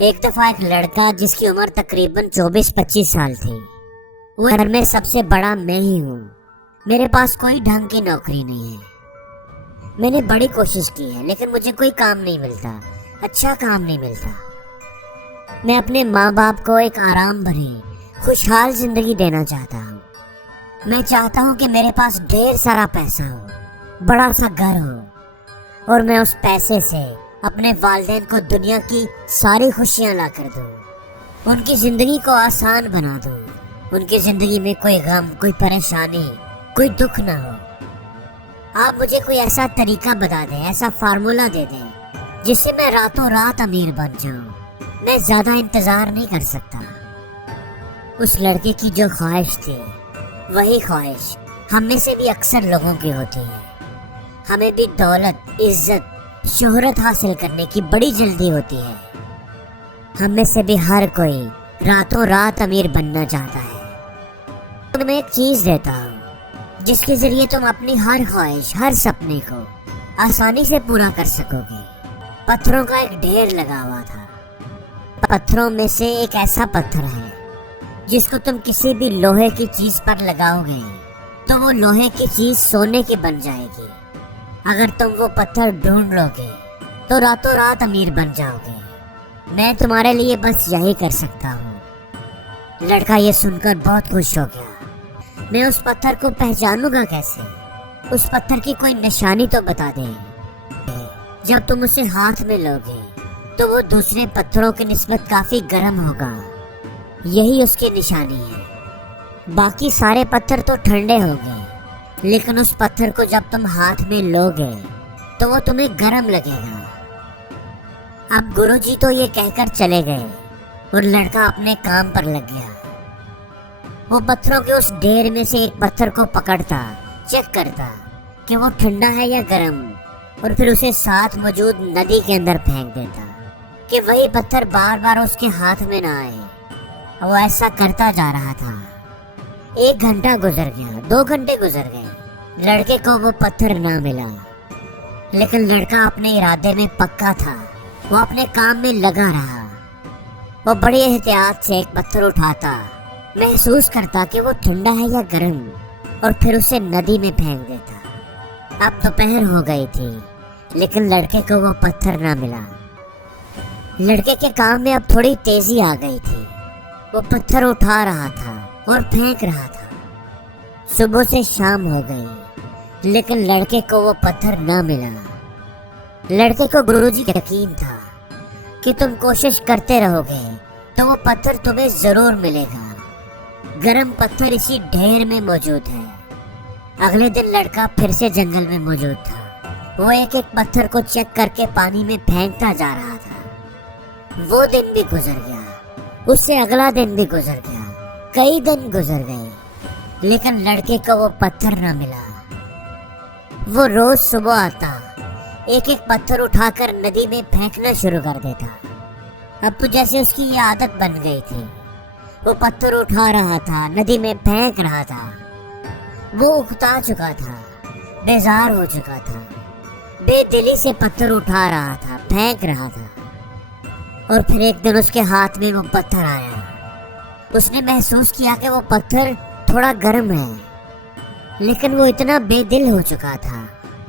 ایک دفعہ ایک لڑکا جس کی عمر تقریباً 24-25 سال تھی، وہ گھر میں سب سے بڑا میں ہی ہوں، میرے پاس کوئی ڈھنگ کی نوکری نہیں ہے، میں نے بڑی کوشش کی ہے لیکن مجھے کوئی کام نہیں ملتا، اچھا کام نہیں ملتا۔ میں اپنے ماں باپ کو ایک آرام بھری خوشحال زندگی دینا چاہتا ہوں۔ میں چاہتا ہوں کہ میرے پاس ڈھیر سارا پیسہ ہو، بڑا سا گھر ہو، اور میں اس پیسے سے اپنے والدین کو دنیا کی ساری خوشیاں لا کر دوں، ان کی زندگی کو آسان بنا دوں، ان کی زندگی میں کوئی غم، کوئی پریشانی، کوئی دکھ نہ ہو۔ آپ مجھے کوئی ایسا طریقہ بتا دیں، ایسا فارمولا دے دیں جس سے میں راتوں رات امیر بن جاؤں۔ میں زیادہ انتظار نہیں کر سکتا۔ اس لڑکے کی جو خواہش تھی وہی خواہش ہم میں سے بھی اکثر لوگوں کی ہوتی ہے۔ ہمیں بھی دولت، عزت، شہرت حاصل کرنے کی بڑی جلدی ہوتی ہے۔ ہم میں سے بھی ہر کوئی راتوں رات امیر بننا چاہتا ہے۔ تمہیں ایک چیز دیتا ہوں جس کے ذریعے تم اپنی ہر خواہش، ہر سپنے کو آسانی سے پورا کر سکو گے۔ پتھروں کا ایک ڈھیر لگا ہوا تھا۔ پتھروں میں سے ایک ایسا پتھر ہے جس کو تم کسی بھی لوہے کی چیز پر لگاؤ گے تو وہ لوہے کی چیز سونے کی بن جائے گی۔ اگر تم وہ پتھر ڈھونڈ لو گے تو راتوں رات امیر بن جاؤ گے۔ میں تمہارے لیے بس یہی کر سکتا ہوں۔ لڑکا یہ سن کر بہت خوش ہو گیا۔ میں اس پتھر کو پہچانوں گا کیسے؟ اس پتھر کی کوئی نشانی تو بتا دیں۔ جب تم اسے ہاتھ میں لو گے تو وہ دوسرے پتھروں کی نسبت کافی گرم ہوگا، یہی اس کی نشانی ہے۔ باقی سارے پتھر تو ٹھنڈے ہوں گے لیکن اس پتھر کو جب تم ہاتھ میں لو گے تو وہ تمہیں گرم لگے گا۔ اب گرو جی تو یہ کہہ کر چلے گئے اور لڑکا اپنے کام پر لگ گیا۔ وہ پتھروں کے اس ڈھیر میں سے ایک پتھر کو پکڑتا، چیک کرتا کہ وہ ٹھنڈا ہے یا گرم، اور پھر اسے ساتھ موجود ندی کے اندر پھینک دیتا کہ وہی پتھر بار بار اس کے ہاتھ میں نہ آئے۔ وہ ایسا کرتا جا رہا تھا۔ 1 گھنٹہ گزر گیا، 2 گھنٹے گزر گئے، لڑکے کو وہ پتھر نہ ملا، لیکن لڑکا اپنے ارادے میں پکا تھا۔ وہ اپنے کام میں لگا رہا۔ وہ بڑی احتیاط سے ایک پتھر اٹھاتا، محسوس کرتا کہ وہ ٹھنڈا ہے یا گرم، اور پھر اسے ندی میں پھینک دیتا۔ اب دوپہر ہو گئی تھی لیکن لڑکے کو وہ پتھر نہ ملا۔ لڑکے کے کام میں اب تھوڑی تیزی آ گئی تھی۔ وہ پتھر اٹھا رہا تھا اور پھینک رہا تھا۔ صبح سے شام ہو گئی لیکن لڑکے کو وہ پتھر نہ ملا۔ لڑکے کو گروجی یقین تھا کہ تم کوشش کرتے رہو گے تو وہ پتھر تمہیں ضرور ملے گا۔ گرم پتھر اسی ڈھیر میں موجود ہے۔ اگلے دن لڑکا پھر سے جنگل میں موجود تھا۔ وہ ایک ایک پتھر کو چیک کر کے پانی میں پھینکتا جا رہا تھا۔ وہ دن بھی گزر گیا، اس سے اگلا دن بھی گزر گیا، کئی دن گزر گئے لیکن لڑکے کو وہ پتھر نہ ملا۔ وہ روز صبح آتا، ایک ایک پتھر اٹھا کر ندی میں پھینکنا شروع کر دیتا۔ اب تو جیسے اس کی یہ عادت بن گئی تھی۔ وہ پتھر اٹھا رہا تھا، ندی میں پھینک رہا تھا۔ وہ اکتا چکا تھا، بیزار ہو چکا تھا، بے دلی سے پتھر اٹھا رہا تھا، پھینک رہا تھا، اور پھر ایک دن اس کے ہاتھ میں وہ پتھر آیا۔ اس نے محسوس کیا کہ وہ پتھر تھوڑا گرم ہے، لیکن وہ اتنا بے دل ہو چکا تھا،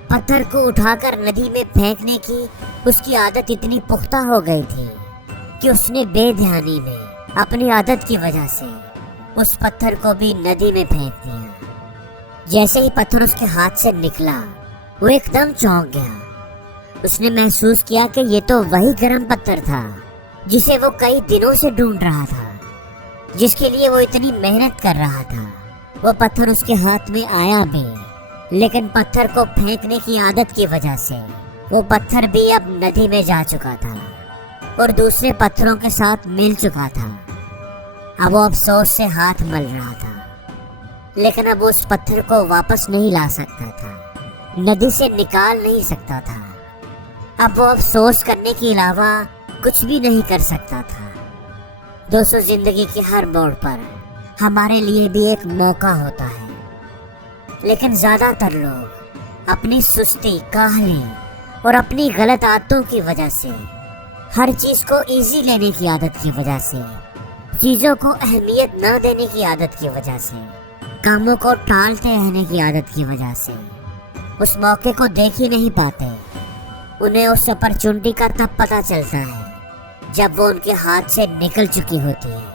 پتھر کو اٹھا کر ندی میں پھینکنے کی اس کی عادت اتنی پختہ ہو گئی تھی کہ اس نے بے دھیانی میں اپنی عادت کی وجہ سے اس پتھر کو بھی ندی میں پھینک دیا۔ جیسے ہی پتھر اس کے ہاتھ سے نکلا وہ ایک دم چونک گیا۔ اس نے محسوس کیا کہ یہ تو وہی گرم پتھر تھا جسے وہ کئی دنوں سے ڈھونڈ رہا تھا، جس کے لیے وہ اتنی محنت کر رہا تھا۔ وہ پتھر اس کے ہاتھ میں آیا بھی، لیکن پتھر کو پھینکنے کی عادت کی وجہ سے وہ پتھر بھی اب ندی میں جا چکا تھا اور دوسرے پتھروں کے ساتھ مل چکا تھا۔ اب وہ افسوس سے ہاتھ مل رہا تھا، لیکن اب اس پتھر کو واپس نہیں لا سکتا تھا، ندی سے نکال نہیں سکتا تھا۔ اب وہ افسوس کرنے کے علاوہ کچھ بھی نہیں کر سکتا تھا۔ دوستو، زندگی کے ہر موڑ پر ہمارے لیے بھی ایک موقع ہوتا ہے، لیکن زیادہ تر لوگ اپنی سستی، کاہلی اور اپنی غلط عادتوں کی وجہ سے ہر چیز کو ایزی لینے کی عادت کی وجہ سے، چیزوں کو اہمیت نہ دینے کی عادت کی وجہ سے، کاموں کو ٹالتے رہنے کی عادت کی وجہ سے اس موقع کو دیکھ ہی نہیں پاتے۔ انہیں اس اپرچونٹی کا تب پتہ چلتا ہے جب وہ ان کے ہاتھ سے نکل چکی ہوتی ہے۔